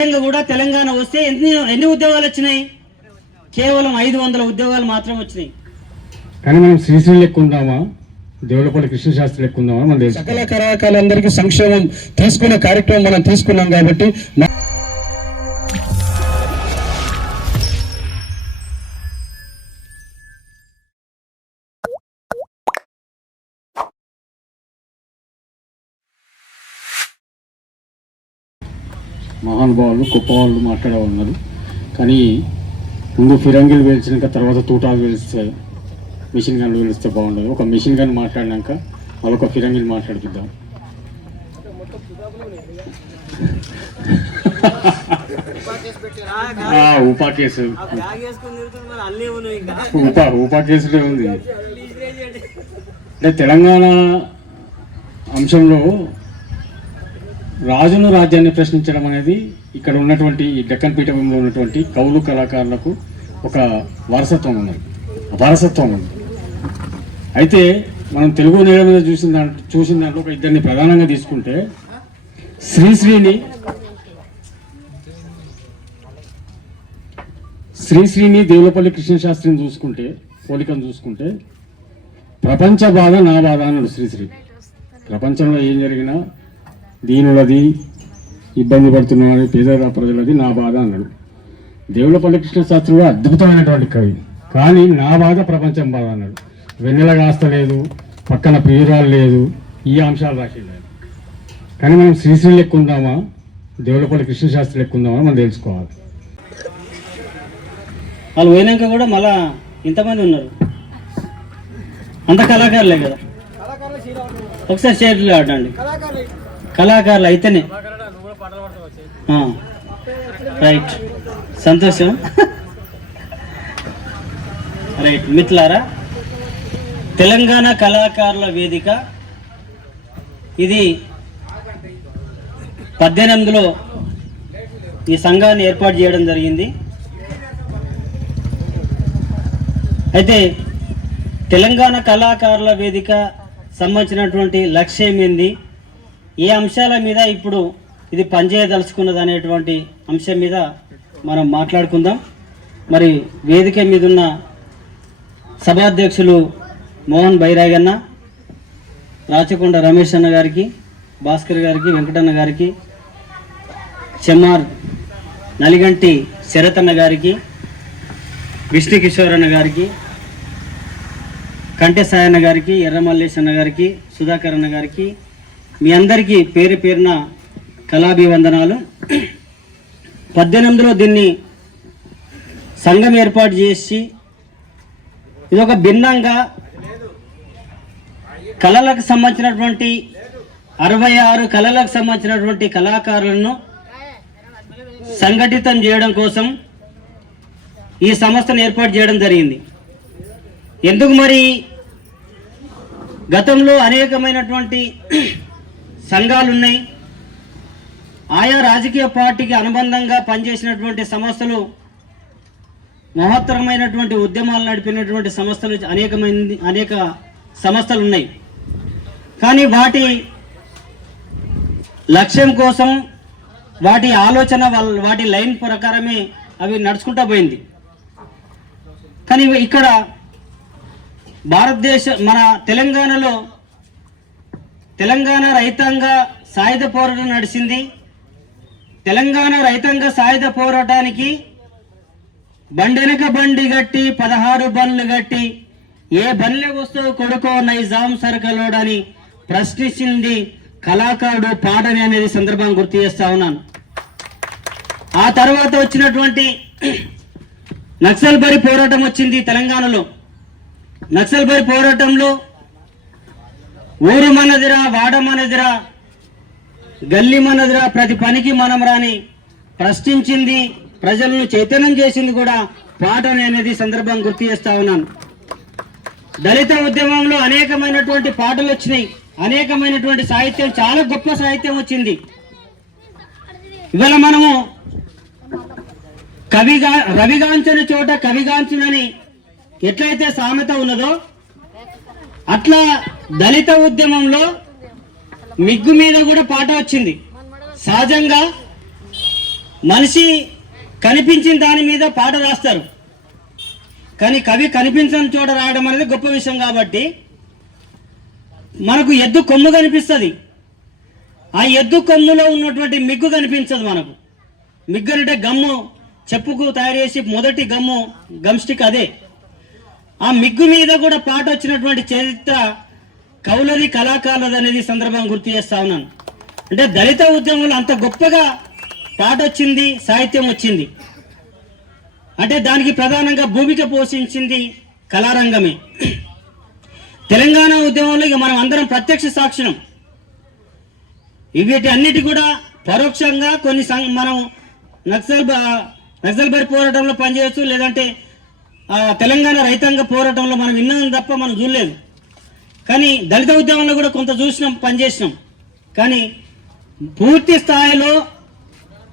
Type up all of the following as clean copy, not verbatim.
కూడా తెలంగాణ వస్తే ఎన్ని ఉద్యోగాలు వచ్చినాయి? కేవలం 500 ఉద్యోగాలు మాత్రం వచ్చినాయి. కానీ మనం శ్రీశ్రీ లెక్కుందామా, దేవులపల్లి కృష్ణశాస్త్రి లెక్కుందామా? మన సకల కళాకారులందరికీ సంక్షేమం తీసుకునే కార్యక్రమం మనం తీసుకున్నాం కాబట్టి మహానుభావులు గొప్ప వాళ్ళు మాట్లాడే ఉన్నారు. కానీ ముందు ఫిరంగిలు వేల్చినాక తర్వాత తూటాలు వేలిస్తే, మిషన్ గన్లు వేలిస్తే బాగుండదు. ఒక మిషన్ గన్ మాట్లాడినాక వాళ్ళొక ఫిరంగిలు మాట్లాడుతుందాం. ఉపా కేసు ఉపా కేసులే ఉంది. అంటే తెలంగాణ అంశంలో రాజును రాజ్యాన్ని ప్రశ్నించడం అనేది ఇక్కడ ఉన్నటువంటి ఈ డెక్కన్ పీఠంలో ఉన్నటువంటి కవులు కళాకారులకు ఒక వారసత్వం ఉన్నది, వారసత్వం ఉంది. అయితే మనం తెలుగు నేల మీద చూసిన దాంట్లో ఒక ఇద్దరిని ప్రధానంగా తీసుకుంటే శ్రీశ్రీని దేవులపల్లి కృష్ణశాస్త్రిని చూసుకుంటే, పోలికను చూసుకుంటే ప్రపంచ బాధ నా బాధ అన్నాడు శ్రీశ్రీ. ప్రపంచంలో ఏం జరిగినా దీనులది, ఇబ్బంది పడుతున్నామని పేద ప్రజలది నా బాధ అన్నాడు. దేవులపల్లి కృష్ణశాస్త్రి కూడా అద్భుతమైనటువంటి కవి, కానీ నా బాధ ప్రపంచం బాధ అన్నాడు. వెన్నెల కాస్తలేదు, పక్కన ప్రియురాలు లేదు, ఈ అంశాలు రాసింది. కానీ మనం శ్రీశ్రీ లెక్కుందామా, దేవులపల్లి కృష్ణశాస్త్రి లెక్కుందామా మనం తెలుసుకోవాలి. వాళ్ళు పోయినాక కూడా మళ్ళా ఇంతమంది ఉన్నారు, అంత కళాకారులే కదా. ఒకసారి చేతులు ఆడండి, కళాకారులు అయితేనే. రైట్, సంతోషం. రైట్ మిత్రులారా, తెలంగాణ కళాకారుల వేదిక ఇది 18లో ఈ సంఘాన్ని ఏర్పాటు చేయడం జరిగింది. అయితే తెలంగాణ కళాకారుల వేదిక సంబంధించినటువంటి లక్ష్యం ఏంది, ఏ అంశాల మీద ఇప్పుడు ఇది పనిచేయదలుచుకున్నది అనేటువంటి అంశం మీద మనం మాట్లాడుకుందాం. మరి వేదిక మీద ఉన్న సభాధ్యక్షులు మోహన్ బైరాగన్న, రాచకొండ రమేష్ అన్న గారికి, భాస్కర్ గారికి, వెంకటన్న గారికి, చెమ్మార్ నలిగంటి శరతన్న గారికి, విష్ణు కిషోర్ అన్న గారికి, కంటె సాయన్న గారికి, ఎర్రమల్లేష్ అన్న గారికి, సుధాకర్ అన్న గారికి, మీ అందరికీ పేరు పేరున కళాభివందనాలు. 18లో దీన్ని సంఘం ఏర్పాటు చేసి ఇది ఒక భిన్నంగా కళలకు సంబంధించినటువంటి 66 కళలకు సంబంధించినటువంటి కళాకారులను సంఘటితం చేయడం కోసం ఈ సంస్థను ఏర్పాటు చేయడం జరిగింది. ఎందుకు మరి గతంలో అనేకమైనటువంటి సంఘాలు ఉన్నాయి, ఆయా రాజకీయ పార్టీకి అనుబంధంగా పనిచేసినటువంటి సంస్థలు, మహత్తరమైనటువంటి ఉద్యమాలు నడిపినటువంటి సంస్థలు అనేక సంస్థలు ఉన్నాయి. కానీ వాటి లక్ష్యం కోసం, వాటి ఆలోచన, వాటి లైన్ ప్రకారమే అవి నడుచుకుంటూ పోయింది. కానీ ఇక్కడ మన తెలంగాణలో తెలంగాణ రైతాంగ సాయుధ పోరాటం నడిచింది. తెలంగాణ రైతాంగ సాయుధ పోరాటానికి బండెనక బండి గట్టి 16 బండ్లు గట్టి ఏ బండ్లే వస్తువు కొడుకో నైజాం సరకలోడని ప్రశ్నించింది కళాకారుడు పాటని అనేది సందర్భం గుర్తు చేస్తా ఉన్నాను. ఆ తర్వాత వచ్చినటువంటి నక్సల్బరి పోరాటం వచ్చింది తెలంగాణలో. నక్సల్బరి పోరాటంలో ఊరు మనదిరా, వాడ మనదిరా, గల్లీ మనదిరా, ప్రతి పనికి మనం రాని ప్రశ్నించింది, ప్రజలను చైతన్యం చేసింది కూడా పాటని అనేది సందర్భం గుర్తు చేస్తా ఉన్నాను. దళిత ఉద్యమంలో అనేకమైనటువంటి పాటలు వచ్చినాయి, అనేకమైనటువంటి సాహిత్యం, చాలా గొప్ప సాహిత్యం వచ్చింది. ఇవాళ మనము రవిగాంచని చోట కవిగాంచునని ఎట్లయితే సామెత ఉన్నదో అట్లా దళిత ఉద్యమంలో మిగ్గు మీద కూడా పాట వచ్చింది. సహజంగా మనిషి కనిపించిన దాని మీద పాట రాస్తారు, కానీ కవి కనిపించని చోట రాయడం అనేది గొప్ప విషయం. కాబట్టి మనకు ఎద్దు కొమ్ము కనిపిస్తుంది, ఆ ఎద్దు కొమ్ములో ఉన్నటువంటి మిగ్గు కనిపించదు. మనకు మిగ్గు అంటే గమ్ము, చెప్పుకు తయారు చేసి మొదటి గమ్ స్టిక్ అదే. ఆ మిగ్గు మీద కూడా పాట వచ్చినటువంటి చరిత్ర కవులది, కళాకారులది అనేది సందర్భం గుర్తు చేస్తా ఉన్నాను. అంటే దళిత ఉద్యమంలో అంత గొప్పగా పాట వచ్చింది, సాహిత్యం వచ్చింది అంటే దానికి ప్రధానంగా భూమిక పోషించింది కళారంగమే. తెలంగాణ ఉద్యమంలో ఇక మనం అందరం ప్రత్యక్ష సాక్షులం. వీటి అన్నిటి కూడా పరోక్షంగా కొన్ని మనం నక్సల్బరీ పోరాటంలో పనిచేయచ్చు, లేదంటే తెలంగాణ రైతాంగ పోరాటంలో మనం విన్నాం తప్ప మనం చూడలేదు. కానీ దళిత ఉద్యమంలో కూడా కొంత చూసినాం, పనిచేసినాం. కానీ పూర్తి స్థాయిలో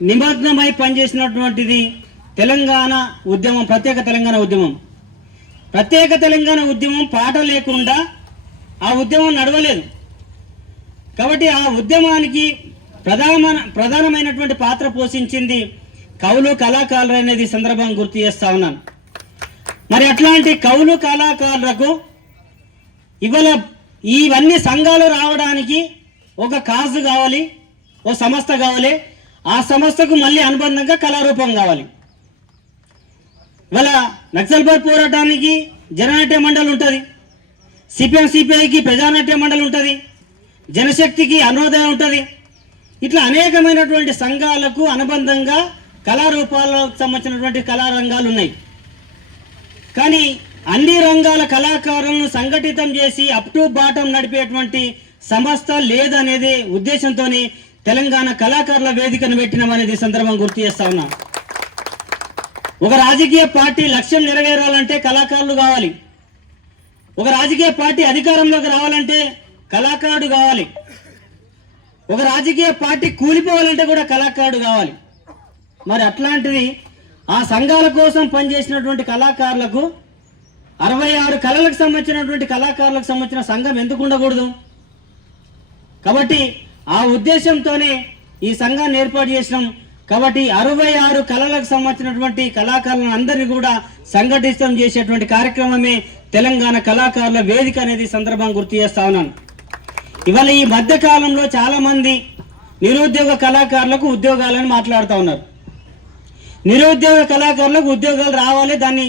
నిమగ్నమై పనిచేసినటువంటిది తెలంగాణ ఉద్యమం, ప్రత్యేక తెలంగాణ ఉద్యమం. ప్రత్యేక తెలంగాణ ఉద్యమం పాట లేకుండా ఆ ఉద్యమం నడవలేదు. కాబట్టి ఆ ఉద్యమానికి ప్రధానమైనటువంటి పాత్ర పోషించింది కవులు, కళాకారులు అనేది సందర్భం గుర్తు చేస్తా ఉన్నాను. మరి అట్లాంటి కవులు, కళాకారులకు ఇవాళ ఇవన్నీ సంఘాలు రావడానికి ఒక కాజు కావాలి, ఓ సంస్థ కావాలి. ఆ సంస్థకు మళ్ళీ అనుబంధంగా కళారూపం కావాలి. ఇవాళ నక్సల్బరీ పోరాటానికి జననాట్య మండలి ఉంటుంది, సిపిఐకి ప్రజానాట్య మండలి ఉంటుంది, జనశక్తికి అరుణోదయం ఉంటుంది. ఇట్లా అనేకమైనటువంటి సంఘాలకు అనుబంధంగా కళారూపాలకు సంబంధించినటువంటి కళారంగాలు ఉన్నాయి. కానీ అన్ని రంగాల కళాకారులను సంఘటితం చేసి అప్ టు బాటం నడిపేటువంటి సంస్థ లేదనేది ఉద్దేశంతో తెలంగాణ కళాకారుల వేదికను పెట్టినామనేది సందర్భం గుర్తు చేస్తా ఉన్నా. ఒక రాజకీయ పార్టీ లక్ష్యం నెరవేరాలంటే కళాకారులు కావాలి, ఒక రాజకీయ పార్టీ అధికారంలోకి రావాలంటే కళాకారుడు కావాలి, ఒక రాజకీయ పార్టీ కూలిపోవాలంటే కూడా కళాకారుడు కావాలి. మరి అట్లాంటిది ఆ సంఘాల కోసం పనిచేసినటువంటి కళాకారులకు 66 కళలకు సంబంధించినటువంటి కళాకారులకు సంబంధించిన సంఘం ఎందుకు ఉండకూడదు? కాబట్టి ఆ ఉద్దేశంతోనే ఈ సంఘాన్ని ఏర్పాటు చేసినాం. కాబట్టి 66 కళలకు సంబంధించినటువంటి కళాకారులను అందరినీ కూడా సంఘటితం చేసేటువంటి కార్యక్రమమే తెలంగాణ కళాకారుల వేదిక అనేది సందర్భం గుర్తు చేస్తా ఉన్నాను. ఇవాళ ఈ మధ్య కాలంలో చాలా మంది నిరుద్యోగ కళాకారులకు ఉద్యోగాలని మాట్లాడుతూ ఉన్నారు. నిరుద్యోగ కళాకారులకు ఉద్యోగాలు రావాలి, దాన్ని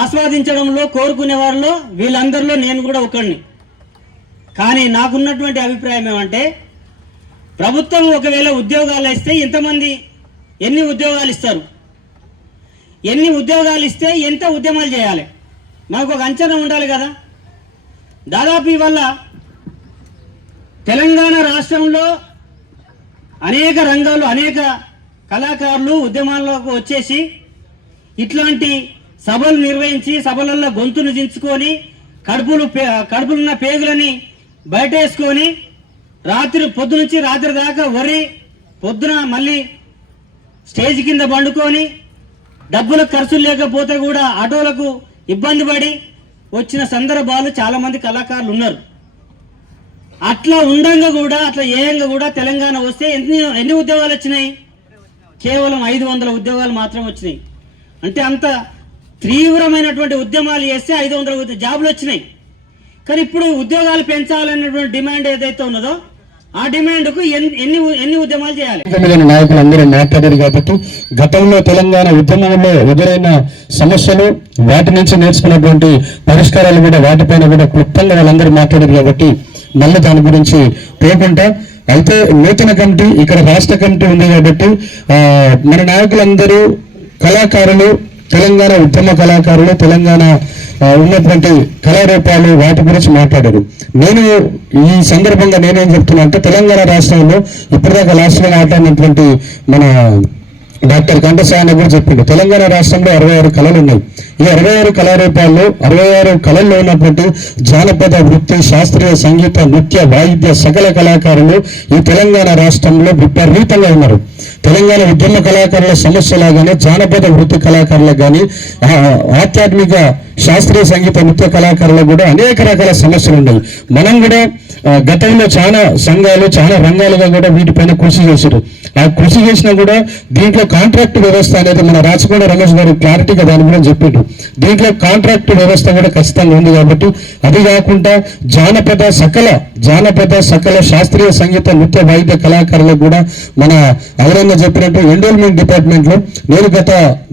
ఆస్వాదించడంలో కోరుకునే వారిలో వీళ్ళందరిలో నేను కూడా ఒకడిని. కానీ నాకున్నటువంటి అభిప్రాయం ఏమంటే, ప్రభుత్వం ఒకవేళ ఉద్యోగాలు ఇస్తే ఇంతమంది ఎన్ని ఉద్యోగాలు ఇస్తారు, ఎన్ని ఉద్యోగాలు ఇస్తే ఎంత ఉద్యమాలు చేయాలి, మనకు ఒక అంచనా ఉండాలి కదా. దాదాపు ఇవాళ తెలంగాణ రాష్ట్రంలో అనేక రంగాలు, అనేక కళాకారులు ఉద్యమాల్లోకి వచ్చేసి ఇట్లాంటి సభలు నిర్వహించి సభలలో గొంతును దించుకొని కడుపులున్న పేగులని బయటేసుకొని పొద్దు నుంచి రాత్రి దాకా వరి, పొద్దున మళ్ళీ స్టేజ్ కింద పండుకొని డబ్బులకు ఖర్చులు లేకపోతే కూడా ఆటోలకు ఇబ్బంది పడి వచ్చిన సందర్భాలు చాలామంది కళాకారులు ఉన్నారు. అట్లా ఉండంగా కూడా, అట్లా ఏయంగా కూడా తెలంగాణ వస్తే ఎన్ని ఉద్యోగాలు వచ్చినాయి? కేవలం 500 ఉద్యోగాలు మాత్రం వచ్చినాయి. అంటే అంత తీవ్రమైనటువంటి ఉద్యమాలు చేస్తే 500 జాబులు వచ్చినాయి. కానీ ఇప్పుడు ఉద్యోగాలు పెంచాలనేటువంటి డిమాండ్ ఏదైతే ఉన్నదో ఆ డిమాండ్కు ఎన్ని ఉద్యమాలు చేయాలి? నాయకులు అందరూ మాట్లాడారు. కాబట్టి గతంలో తెలంగాణ ఉద్యమంలో ఎదురైన సమస్యలు, వాటి నుంచి నేర్చుకున్నటువంటి పరిష్కారాలు కూడా, వాటిపైన కూడా క్లుప్తంగా వాళ్ళందరూ మాట్లాడారు. కాబట్టి మళ్ళీ దాని గురించి పోకుండా, అయితే నూతన కమిటీ, ఇక్కడ రాష్ట్ర కమిటీ ఉంది. కాబట్టి మన నాయకులందరూ కళాకారులు, తెలంగాణ ఉద్యమ కళాకారులు, తెలంగాణ ఉన్నటువంటి కళారూపాలు, వాటి గురించి మాట్లాడారు. నేను ఈ సందర్భంగా నేనేం చెప్తున్నా అంటే, తెలంగాణ రాష్ట్రంలో ఇప్పటిదాకా లాస్ట్లో మాట్లాడినటువంటి మన డాక్టర్ కంఠసాయన కూడా చెప్పిండు, తెలంగాణ రాష్ట్రంలో 66 కళలు ఉన్నాయి. ఈ 66 కళారూపాల్లో 66 కళల్లో ఉన్నటువంటి జానపద, వృత్తి, శాస్త్రీయ, సంగీత, నృత్య, వాయిద్య సకల కళాకారులు ఈ తెలంగాణ రాష్ట్రంలో విపరీతంగా ఉన్నారు. తెలంగాణ ఉద్యమ కళాకారుల సమస్యలాగానే జానపద వృత్తి కళాకారులకు కానీ, ఆధ్యాత్మిక శాస్త్రీయ సంగీత నృత్య కళాకారులకు కూడా అనేక రకాల సమస్యలు ఉన్నాయి. మనం కూడా గతంలో చాలా సంఘాలు చాలా రంగాలుగా కూడా వీటిపైన కృషి చేశారు. ఆ కృషి చేసినా కూడా దీంట్లో కాంట్రాక్ట్ వ్యవస్థ అనేది మన రాచకొండ రమేష్ గారు క్లారిటీగా దాని గురించి చెప్పిండు. దీంట్లో కాంట్రాక్ట్ వ్యవస్థ కూడా ఖచ్చితంగా ఉంది కాబట్టి అది కాకుండా జానపద సకల శాస్త్రీయ సంగీత నృత్య వాయిద్య కళాకారులకు కూడా మన ఎవరైనా చెప్పినట్టు ఎండోల్మెంట్ డిపార్ట్మెంట్ లో నేను గత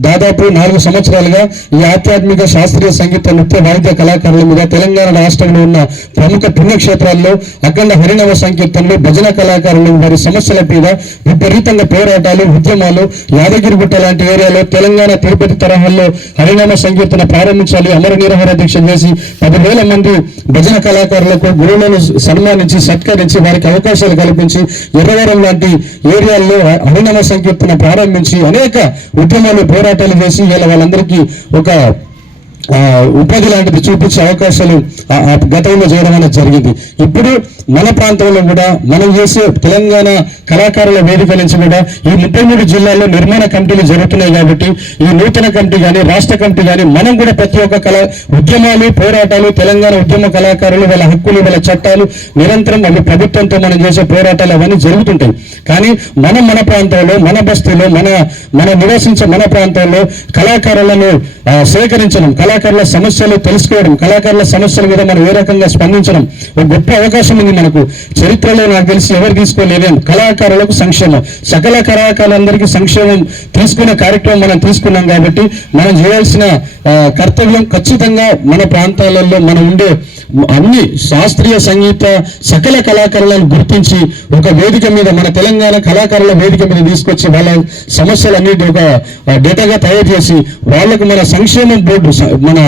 దాదాపు 4 సంవత్సరాలుగా ఈ ఆధ్యాత్మిక శాస్త్రీయ సంగీత నృత్య వాయిద్య కళాకారుల మీద తెలంగాణ రాష్ట్రంలో ఉన్న ప్రముఖ పుణ్యక్షేత్రాల్లో అఖండ హరినామ సంకీర్తనలు భజన కళాకారులు వారి సమస్యల మీద విపరీతంగా పోరాటాలు ఉద్యమాలు యాదగిరిగుట్ట లాంటి ఏరియాలో తెలంగాణ తిరుపతి తరహాల్లో హరినామ సంకీర్తన ప్రారంభించాలి అమర నిరాహార దీక్ష చేసి 10,000 మంది భజన కళాకారులకు గురువులను సన్మానించి సత్కరించి వారికి అవకాశాలు కల్పించి ఎర్రవరం లాంటి ఏరియాల్లో హరినామ సంకీర్తన ప్రారంభించి అనేక ఉద్యమాలు పోరాటాలు చేసి ఇలా వాళ్ళందరికీ ఒక ఉపాధి లాంటిది చూపించే అవకాశాలు గతంలో చేయడం అనేది జరిగింది. ఇప్పుడు మన ప్రాంతంలో కూడా మనం చేసే తెలంగాణ కళాకారుల వేదిక నుంచి కూడా ఈ 33 జిల్లాల్లో నిర్మాణ కమిటీలు జరుగుతున్నాయి కాబట్టి ఈ నూతన కమిటీ కానీ రాష్ట్ర కమిటీ కానీ మనం కూడా ప్రతి ఒక్క ఉద్యమాలు పోరాటాలు తెలంగాణ ఉద్యమ కళాకారులు వాళ్ళ హక్కులు వాళ్ళ చట్టాలు నిరంతరం అవి ప్రభుత్వంతో మనం చేసే పోరాటాలు అవన్నీ జరుగుతుంటాయి. కానీ మన ప్రాంతంలో మన బస్తీలో మన నివసించే మన ప్రాంతాల్లో కళాకారులను సేకరించడం కళాకారుల సమస్యలు తెలుసుకోవడం కళాకారుల సమస్యల మీద మనం ఏ రకంగా స్పందించడం ఒక గొప్ప అవకాశం ఉంది మనకు. చరిత్రలో నాకు తెలిసి ఎవరు తీసుకోలేదేం కళాకారులకు సంక్షేమం సకల కళాకారులందరికీ సంక్షేమం తీసుకునే కార్యక్రమం మనం తీసుకున్నాం కాబట్టి మనం చేయాల్సిన కర్తవ్యం ఖచ్చితంగా మన ప్రాంతాలలో మనం ఉండే అన్ని శాస్త్రీయ సంగీత సకల కళాకారులను గుర్తించి ఒక వేదిక మీద మన తెలంగాణ కళాకారుల వేదిక మీద తీసుకొచ్చి వాళ్ళ సమస్యలన్నిటి ఒక డేటాగా తయారు చేసి వాళ్లకు మన సంక్షేమం బోర్డు మన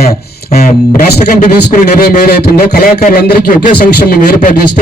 రాష్ట్ర కమిటీ తీసుకునే నిర్ణయం ఏదైతుందో కళాకారులందరికీ ఒకే సంక్షేమం ఏర్పాటు చేస్తే